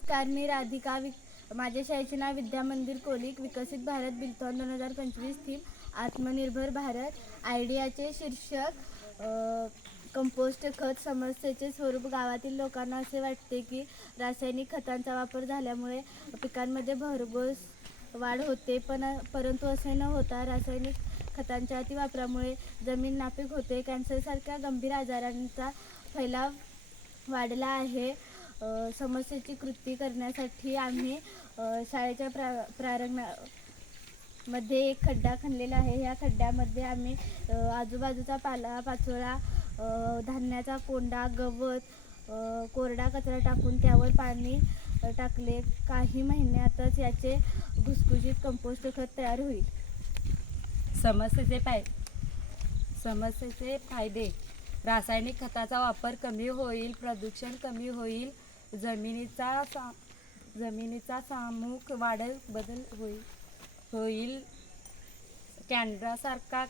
नमस्कार, मी राधिका. माझ्या शाळेचे नाव विद्या मंदिर कोलिक. विकसित भारत बिल्थॉन 2025 थीम आत्मनिर्भर भारत. आयडियाचे शीर्षक कंपोस्ट खत. समस्येचे स्वरूप. गावातील लोकांना असे वाटते की रासायनिक खतांचा वापर झाल्यामुळे पिकांमध्ये भरघोस वाढ होते, परंतु असे न होता रासायनिक खतांच्या अतिवापरामुळे जमीन नापीक होते. कॅन्सरसारख्या गंभीर आजारांचा फैलाव वाढला आहे. समस्येची कृती करण्यासाठी आम्ही शाळेच्या प्रांगणामध्ये एक खड्डा खणलेला आहे. या खड्ड्यामध्ये आम्ही आजूबाजूचा पालापाचोळा, धान्याचा कोंडा, गवत, कोरडा कचरा टाकून त्यावर पाणी टाकले. काही महिन्यातच याचे भुसभुशीत कंपोस्ट खत तयार होईल. समस्येचे फायदे: रासायनिक खताचा वापर कमी होईल, प्रदूषण कमी होईल, जमिनीचा सामूहिक वाढत बदल होईल, कॅनडासारखा